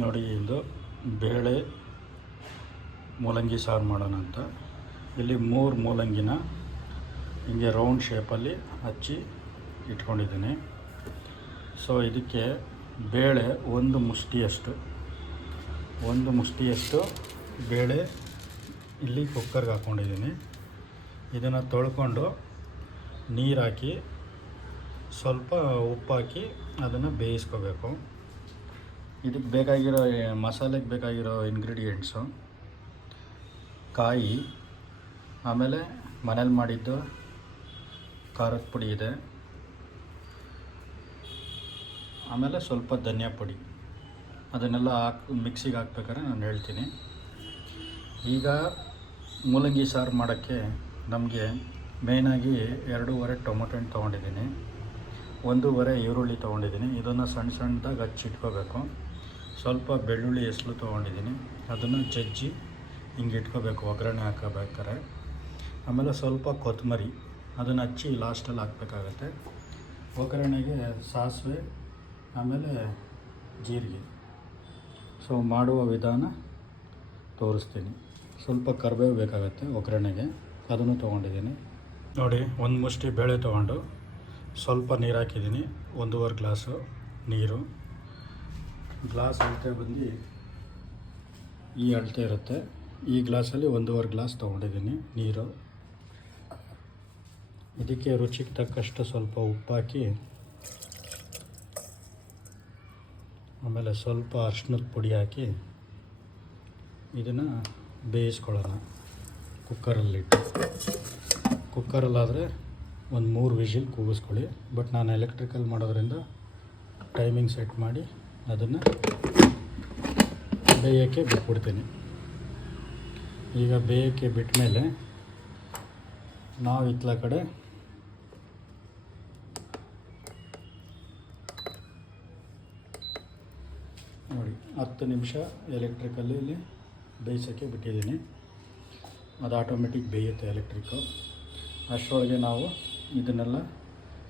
ನೋಡಿ, ಇದು ಬೇಳೆ ಮೂಲಂಗಿ ಸಾರು ಮಾಡೋಣ ಅಂತ. ಇಲ್ಲಿ 3 ಮೂಲಂಗಿನ ಹಿಂಗೆ ರೌಂಡ್ ಶೇಪಲ್ಲಿ ಹಚ್ಚಿ ಇಟ್ಕೊಂಡಿದ್ದೀನಿ. ಸೊ ಇದಕ್ಕೆ ಬೇಳೆ ಒಂದು ಮುಷ್ಟಿಯಷ್ಟು ಬೇಳೆ ಇಲ್ಲಿ ಕುಕ್ಕರ್ಗೆ ಹಾಕ್ಕೊಂಡಿದ್ದೀನಿ. ಇದನ್ನು ತೊಳ್ಕೊಂಡು ನೀರು ಹಾಕಿ ಸ್ವಲ್ಪ ಉಪ್ಪು ಹಾಕಿ ಅದನ್ನು ಬೇಯಿಸ್ಕೋಬೇಕು. ಇದಕ್ಕೆ ಬೇಕಾಗಿರೋ ಮಸಾಲೆಗೆ ಬೇಕಾಗಿರೋ ಇಂಗ್ರೀಡಿಯೆಂಟ್ಸು ಕಾಯಿ, ಆಮೇಲೆ ಮನೇಲಿ ಮಾಡಿದ್ದು ಖಾರದ ಪುಡಿ ಇದೆ, ಆಮೇಲೆ ಸ್ವಲ್ಪ ಧನಿಯಾ ಪುಡಿ. ಅದನ್ನೆಲ್ಲ ಮಿಕ್ಸಿಗೆ ಹಾಕ್ಬೇಕಾದ್ರೆ ನಾನು ಹೇಳ್ತೀನಿ. ಈಗ ಮೂಲಂಗಿ ಸಾರು ಮಾಡೋಕ್ಕೆ ನಮಗೆ ಮೇಯ್ನಾಗಿ 2.5 ಟೊಮೊಟೊ ಹಣ್ಣು ತೊಗೊಂಡಿದ್ದೀನಿ, 1.5 ಈರುಳ್ಳಿ ತೊಗೊಂಡಿದ್ದೀನಿ. ಇದನ್ನು ಸಣ್ಣದಾಗಿ ಹಚ್ಚಿಟ್ಕೋಬೇಕು. ಸ್ವಲ್ಪ ಬೆಳ್ಳುಳ್ಳಿ ಹೆಸರು ತೊಗೊಂಡಿದ್ದೀನಿ, ಅದನ್ನು ಜಜ್ಜಿ ಹಿಂಗೆ ಇಟ್ಕೋಬೇಕು ಒಗ್ಗರಣೆ ಹಾಕಬೇಕಾರೆ. ಆಮೇಲೆ ಸ್ವಲ್ಪ ಕೊತ್ತಂಬರಿ, ಅದನ್ನು ಹಚ್ಚಿ ಲಾಸ್ಟಲ್ಲಿ ಹಾಕಬೇಕಾಗತ್ತೆ. ಒಗ್ಗರಣೆಗೆ ಸಾಸಿವೆ, ಆಮೇಲೆ ಜೀರಿಗೆ. ಸೊ ಮಾಡುವ ವಿಧಾನ ತೋರಿಸ್ತೀನಿ. ಸ್ವಲ್ಪ ಕರಿಬೇವು ಬೇಕಾಗತ್ತೆ ಒಗ್ಗರಣೆಗೆ, ಅದನ್ನು ತೊಗೊಂಡಿದ್ದೀನಿ. ನೋಡಿ, 1 ಮುಷ್ಟಿ ಬೇಳೆ ತೊಗೊಂಡು ಸ್ವಲ್ಪ ನೀರು ಹಾಕಿದ್ದೀನಿ, 1.5 ಗ್ಲಾಸು ನೀರು. ಗ್ಲಾಸ್ ಅಳತೆ ಬಂದು ಈ ಅಳತೆ ಇರುತ್ತೆ. ಈ ಗ್ಲಾಸಲ್ಲಿ 1.5 ಗ್ಲಾಸ್ ತೊಗೊಂಡಿದ್ದೀನಿ ನೀರು. ಇದಕ್ಕೆ ರುಚಿಗೆ ತಕ್ಕಷ್ಟು ಸ್ವಲ್ಪ ಉಪ್ಪು ಹಾಕಿ, ಆಮೇಲೆ ಸ್ವಲ್ಪ ಅರಿಶಿನದ ಪುಡಿ ಹಾಕಿ ಇದನ್ನು ಬೇಯಿಸ್ಕೊಳ್ಳೋಣ ಕುಕ್ಕರಲ್ಲಿಟ್ಟು. ಕುಕ್ಕರಲ್ಲಾದರೆ ಒಂದು 3 ವಿಷಿಲ್ ಕೂಗಿಸ್ಕೊಳ್ಳಿ. ಬಟ್ ನಾನು ಎಲೆಕ್ಟ್ರಿಕಲ್ ಮಾಡೋದ್ರಿಂದ ಟೈಮಿಂಗ್ ಸೆಟ್ ಮಾಡಿ ಅದನ್ನು ಬೇಯೋಕ್ಕೆ ಬಿಟ್ಬಿಡ್ತೀನಿ. ಈಗ ಬೇಯೋಕ್ಕೆ ಬಿಟ್ಟ ಮೇಲೆ ನಾವು ಇತ್ಲ ಕಡೆ ನೋಡಿ 10 ನಿಮಿಷ ಎಲೆಕ್ಟ್ರಿಕಲ್ಲಿ ಬೇಯಿಸೋಕ್ಕೆ ಬಿಟ್ಟಿದ್ದೀನಿ. ಅದು ಆಟೋಮೆಟಿಕ್ ಬೇಯುತ್ತೆ ಎಲೆಕ್ಟ್ರಿಕ್ಕು. ಅಷ್ಟರೊಳಗೆ ನಾವು ಇದನ್ನೆಲ್ಲ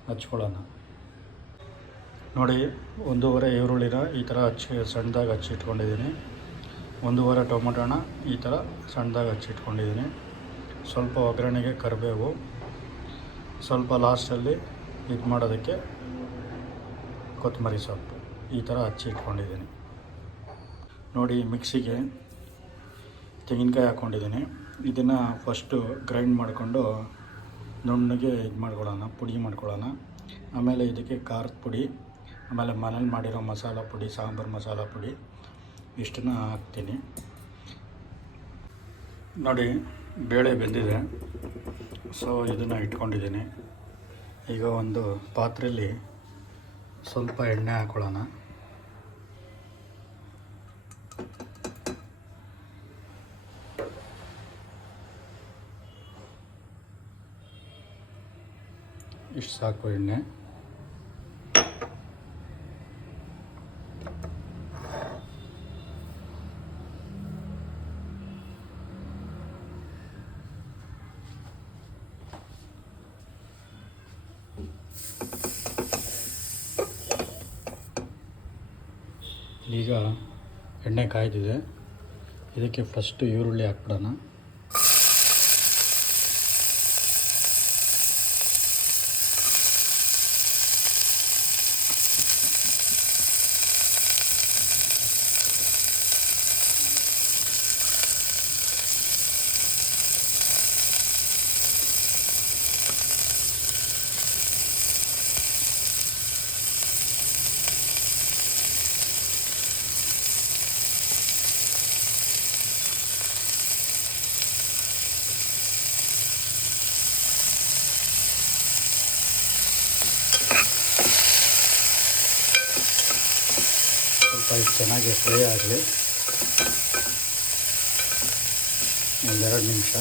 ಹಚ್ಕೊಳ್ಳೋಣ. ನೋಡಿ, 1.5 ಈರುಳ್ಳಿನ ಈ ಥರ ಸಣ್ಣದಾಗಿ ಹಚ್ಚಿಟ್ಕೊಂಡಿದ್ದೀನಿ. 1.5 ಟೊಮೊಟೊನ ಈ ಥರ ಸಣ್ಣದಾಗಿ ಹಚ್ಚಿಟ್ಕೊಂಡಿದ್ದೀನಿ. ಸ್ವಲ್ಪ ಒಗ್ಗರಣೆಗೆ ಕರಿಬೇವು, ಸ್ವಲ್ಪ ಲಾಸ್ಟಲ್ಲಿ ಇದು ಮಾಡೋದಕ್ಕೆ ಕೊತ್ತಂಬರಿ ಸೊಪ್ಪು ಈ ಥರ ಹಚ್ಚಿಟ್ಕೊಂಡಿದ್ದೀನಿ. ನೋಡಿ, ಮಿಕ್ಸಿಗೆ ತೆಂಗಿನಕಾಯಿ ಹಾಕ್ಕೊಂಡಿದ್ದೀನಿ. ಇದನ್ನು ಫಸ್ಟು ಗ್ರೈಂಡ್ ಮಾಡಿಕೊಂಡು ನುಣ್ಣಗೆ ಇದು ಮಾಡ್ಕೊಳ್ಳೋಣ, ಪುಡಿ ಮಾಡ್ಕೊಳ್ಳೋಣ. ಆಮೇಲೆ ಇದಕ್ಕೆ ಖಾರದ ಪುಡಿ, ಆಮೇಲೆ ಮನೇಲಿ ಮಾಡಿರೋ ಮಸಾಲ ಪುಡಿ, ಸಾಂಬಾರು ಮಸಾಲ ಪುಡಿ ಇಷ್ಟನ್ನು ಹಾಕ್ತೀನಿ. ನೋಡಿ, ಬೇಳೆ ಬೆಂದಿದೆ. ಸೊ ಇದನ್ನು ಇಟ್ಕೊಂಡಿದ್ದೀನಿ. ಈಗ ಒಂದು ಪಾತ್ರೆಯಲ್ಲಿ ಸ್ವಲ್ಪ ಎಣ್ಣೆ ಹಾಕ್ಕೊಳ್ಳೋಣ. ಇಷ್ಟು ಸಾಕು ಎಣ್ಣೆ. ಈಗ ಎಣ್ಣೆ ಕಾಯ್ದಿದೆ. ಇದಕ್ಕೆ ಫಸ್ಟು ಈರುಳ್ಳಿ ಹಾಕ್ಬಿಡೋಣ. ಸ್ವಲ್ಪ ಇದು ಚೆನ್ನಾಗಿ ಫ್ರೈ ಆಗಲಿ. 1-2 ನಿಮಿಷ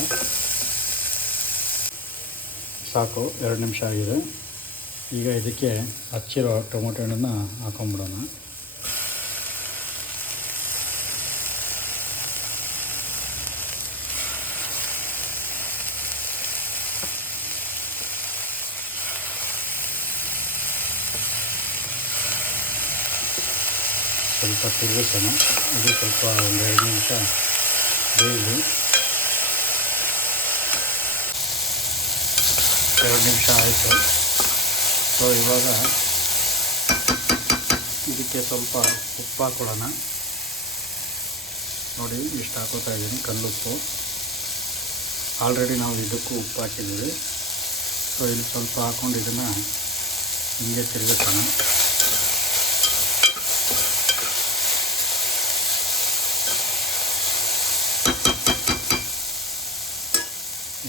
ಸಾಕು. 2 ನಿಮಿಷ ಆಗಿದೆ. ಈಗ ಇದಕ್ಕೆ ಹಚ್ಚಿರೋ ಟೊಮೊಟೊ ಹಣ್ಣನ್ನು ಹಾಕೊಂಬಿಡೋಣ. ಸ್ವಲ್ಪ ತಿರುಗಿಸೋಣ. ಇದು ಸ್ವಲ್ಪ ಒಂದು 5 ನಿಮಿಷ ಬೇಯಲಿ. 2 ನಿಮಿಷ ಆಯಿತು. ಸೊ ಇವಾಗ ಇದಕ್ಕೆ ಸ್ವಲ್ಪ ಉಪ್ಪು ಹಾಕ್ಕೊಳ್ಳೋಣ. ನೋಡಿ ಇಷ್ಟು ಹಾಕೋತಾ ಇದ್ದೀನಿ, ಕಲ್ಲುಪ್ಪು. ಆಲ್ರೆಡಿ ನಾವು ಇದಕ್ಕೂ ಉಪ್ಪು ಹಾಕಿದ್ದೀವಿ. ಸೊ ಇಲ್ಲಿ ಸ್ವಲ್ಪ ಹಾಕ್ಕೊಂಡು ಇದನ್ನು ಹಿಂಗೆ ತಿರುಗಿಸೋಣ.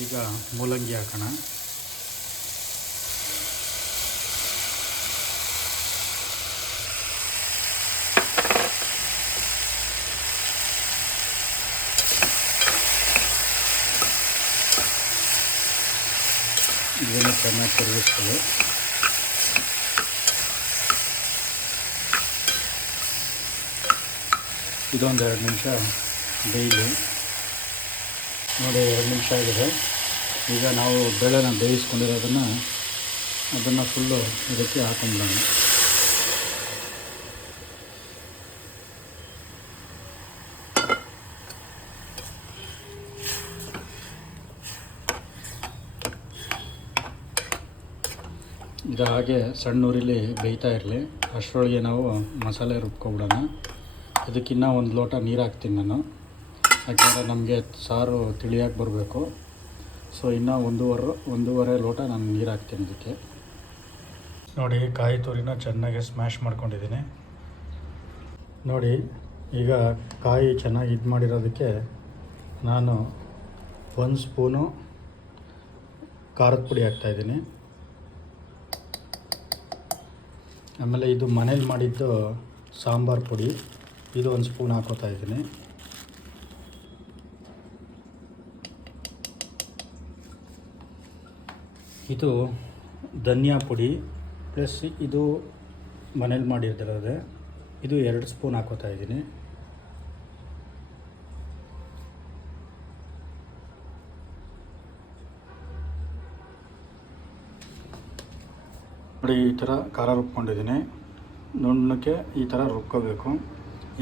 ಈಗ ಮೂಲಂಗಿ ಹಾಕೋಣ. ಇದನ್ನು ಚೆನ್ನಾಗಿ ತಿರುಗಿಸ್ಕೊಳ್ಳಿ. ಇದೊಂದು 2 ನಿಮಿಷ ಬೇಯಲಿ. ನೋಡಿ 2 ನಿಮಿಷ ಆಗಿದೆ. ಈಗ ನಾವು ಬೇಳೆನ ಬೇಯಿಸ್ಕೊಂಡಿರೋದನ್ನು ಫುಲ್ಲು ಇದಕ್ಕೆ ಹಾಕೊಂಡ್ಬಿಡೋಣ. ಇದು ಹಾಗೆ ಸಣ್ಣ ಉರಿಲಿ ಬೇಯ್ತಾ ಇರಲಿ. ಅಷ್ಟರೊಳಗೆ ನಾವು ಮಸಾಲೆ ರುಬ್ಕೊಬಿಡೋಣ. ಇದಕ್ಕಿನ್ನ 1 ಲೋಟ ನೀರು ಹಾಕ್ತೀನಿ ನಾನು, ಯಾಕೆಂದರೆ ನಮಗೆ ಸಾರು ತಿಳಿಯಾಗಿ ಬರಬೇಕು. ಸೊ ಇನ್ನೂ ಒಂದೂವರೆ ಲೋಟ ನಾನು ನೀರು ಹಾಕ್ತೀನಿ ಇದಕ್ಕೆ. ನೋಡಿ ಕಾಯಿ ತುರಿನ ಚೆನ್ನಾಗಿ ಸ್ಮ್ಯಾಶ್ ಮಾಡ್ಕೊಂಡಿದ್ದೀನಿ. ನೋಡಿ ಈಗ ಕಾಯಿ ಚೆನ್ನಾಗಿ ಇದು ಮಾಡಿರೋದಕ್ಕೆ ನಾನು 1 ಸ್ಪೂನು ಖಾರದ ಪುಡಿ ಹಾಕ್ತಾಯಿದ್ದೀನಿ. ಆಮೇಲೆ ಇದು ಮನೇಲಿ ಮಾಡಿದ್ದು ಸಾಂಬಾರು ಪುಡಿ, ಇದು 1 ಸ್ಪೂನ್ ಹಾಕೋತಾ ಇದ್ದೀನಿ. ಇದು ಧನಿಯಾ ಪುಡಿ ಪ್ಲಸ್ ಇದು ಮನೇಲಿ ಮಾಡಿರ್ತಿರೋದೆ, ಇದು 2 ಸ್ಪೂನ್ ಹಾಕೋತಾ ಇದ್ದೀನಿ. ನೋಡಿ ಈ ಥರ ಖಾರ ರುಬ್ಕೊಂಡಿದ್ದೀನಿ. ನುಣ್ಣಕ್ಕೆ ಈ ಥರ ರುಬ್ಕೋಬೇಕು.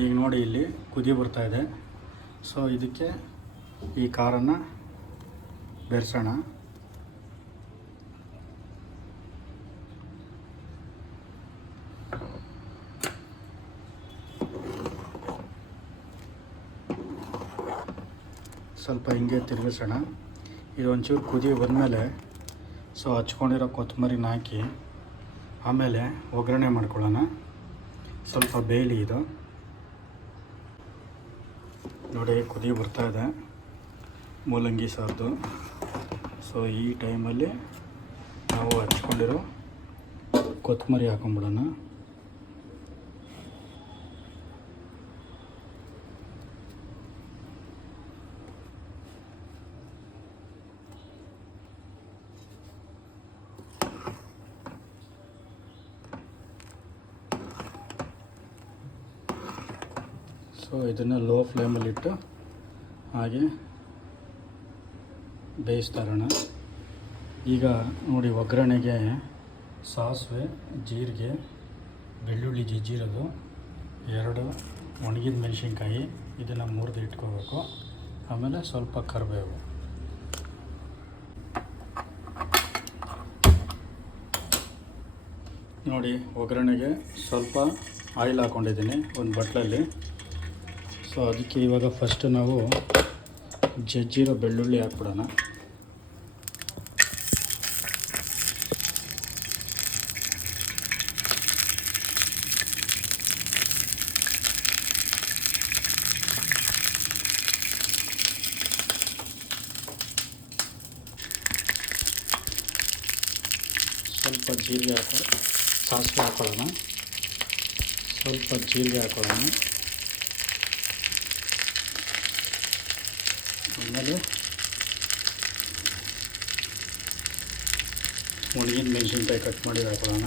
ಈಗ ನೋಡಿ ಇಲ್ಲಿ ಕುದಿ ಬರ್ತಾಯಿದೆ. ಸೊ ಇದಕ್ಕೆ ಈ ಖಾರನ ಬೆರೆಸೋಣ. ಸ್ವಲ್ಪ ಹಿಂಗೆ ತಿರುಗಿಸೋಣ. ಇದು ಒಂಚೂರು ಕುದಿ ಬಂದಮೇಲೆ ಸೊ ಹಚ್ಕೊಂಡಿರೋ ಕೊತ್ತಂಬರಿನ ಹಾಕಿ ಆಮೇಲೆ ಒಗ್ಗರಣೆ ಮಾಡ್ಕೊಳ್ಳೋಣ. ಸ್ವಲ್ಪ ಬೇಯಲಿ ಇದು. ನೋಡಿ ಕುದಿ ಬರ್ತಾಯಿದೆ ಮೂಲಂಗಿ ಸಾರ್ದು. ಸೊ ಈ ಟೈಮಲ್ಲಿ ನಾವು ಹಚ್ಕೊಂಡಿರೋ ಕೊತ್ತಂಬರಿ ಹಾಕೊಂಡ್ಬಿಡೋಣ. ಸೊ ಇದನ್ನು ಲೋ ಫ್ಲೇಮಲ್ಲಿಟ್ಟು ಹಾಗೆ ಬೇಯಿಸ್ತಾ ಇರೋಣ. ಈಗ ನೋಡಿ ಒಗ್ಗರಣೆಗೆ ಸಾಸಿವೆ, ಜೀರಿಗೆ, ಬೆಳ್ಳುಳ್ಳಿ ಜಜ್ಜಿರೋದು, 2 ಒಣಗಿದ ಮೆಣಸಿನ್ಕಾಯಿ, ಇದನ್ನು ಮುರಿದು ಇಟ್ಕೋಬೇಕು. ಆಮೇಲೆ ಸ್ವಲ್ಪ ಕರಿಬೇವು. ನೋಡಿ ಒಗ್ಗರಣೆಗೆ ಸ್ವಲ್ಪ ಆಯಿಲ್ ಹಾಕ್ಕೊಂಡಿದ್ದೀನಿ ಒಂದು ಬಟ್ಲಲ್ಲಿ. ಸೊ ಅದಕ್ಕೆ ಇವಾಗ ಫಸ್ಟ್ ನಾವು ಜಜ್ಜಿರೋ ಬೆಳ್ಳುಳ್ಳಿ ಹಾಕ್ಬಿಡೋಣ. ಸ್ವಲ್ಪ ಜೀರಿಗೆ ಸಾಸಿವೆ ಹಾಕೊಳ್ಳೋಣ. ಸ್ವಲ್ಪ ಜೀರಿಗೆ ಹಾಕೊಳ್ಳೋಣ. ಆಮೇಲೆ ಒಣಗಿದ ಮೆಣಸಿನ್ಕಾಯಿ ಕಟ್ ಮಾಡಿ ಹಾಕೊಳ್ಳೋಣ.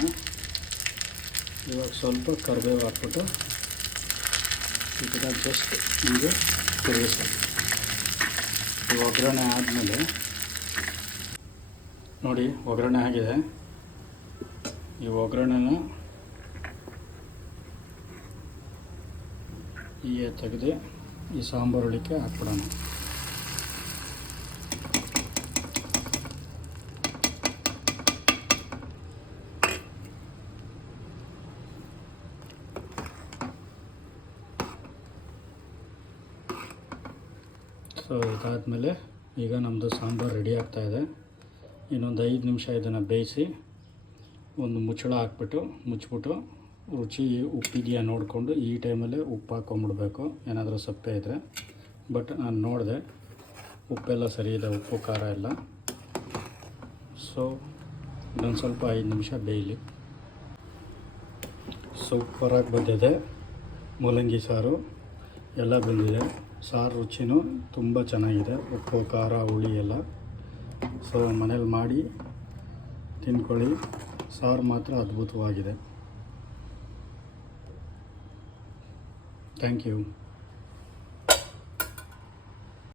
ಇವಾಗ ಸ್ವಲ್ಪ ಕರಿಬೇವು ಹಾಕ್ಬಿಟ್ಟು ಇದನ್ನು ಜಸ್ಟ್ ಹಿಂಗೆ ತಿರುಗಿಸೋಣ. ಈ ಒಗ್ಗರಣೆ ಆದಮೇಲೆ ನೋಡಿ ಒಗ್ಗರಣೆ ಆಗಿದೆ. ಈ ಒಗ್ಗರಣೆನ ಹೀಗೆ ತೆಗೆದು ಈ ಸಾಂಬಾರು ಹುಳಿಗೆ ಹಾಕ್ಬಿಡೋಣ. ಸೊ ಇದಾದಮೇಲೆ ಈಗ ನಮ್ಮದು ಸಾಂಬಾರು ರೆಡಿ ಆಗ್ತಾಯಿದೆ. ಇನ್ನೊಂದು 5 ನಿಮಿಷ ಇದನ್ನು ಬೇಯಿಸಿ ಒಂದು ಮುಚ್ಚಳ ಹಾಕ್ಬಿಟ್ಟು ಮುಚ್ಚಿಬಿಟ್ಟು ರುಚಿ ಉಪ್ಪಿದೆಯಾ ನೋಡಿಕೊಂಡು ಈ ಟೈಮಲ್ಲೇ ಉಪ್ಪು ಹಾಕ್ಕೊಂಬಿಡ್ಬೇಕು, ಏನಾದರೂ ಸಪ್ಪೆ ಇದ್ದರೆ. ಬಟ್ ನಾನು ನೋಡಿದೆ ಉಪ್ಪೆಲ್ಲ ಸರಿ ಇದೆ, ಉಪ್ಪು ಖಾರ ಎಲ್ಲ. ಸೊ ಇನ್ನೊಂದು ಸ್ವಲ್ಪ 5 ನಿಮಿಷ ಬೇಯಲಿ. ಸೂಪರಾಗಿ ಬಂದಿದೆ, ಮೂಲಂಗಿ ಸಾರು ಎಲ್ಲ ಬಂದಿದೆ. ಸಾರು ರುಚಿನೂ ತುಂಬ ಚೆನ್ನಾಗಿದೆ, ಉಪ್ಪು ಖಾರ ಹುಳಿ ಎಲ್ಲ. ಸೊ ಮನೇಲಿ ಮಾಡಿ ತಿನ್ಕೊಳ್ಳಿ, ಸಾರು ಮಾತ್ರ ಅದ್ಭುತವಾಗಿದೆ. Thank you.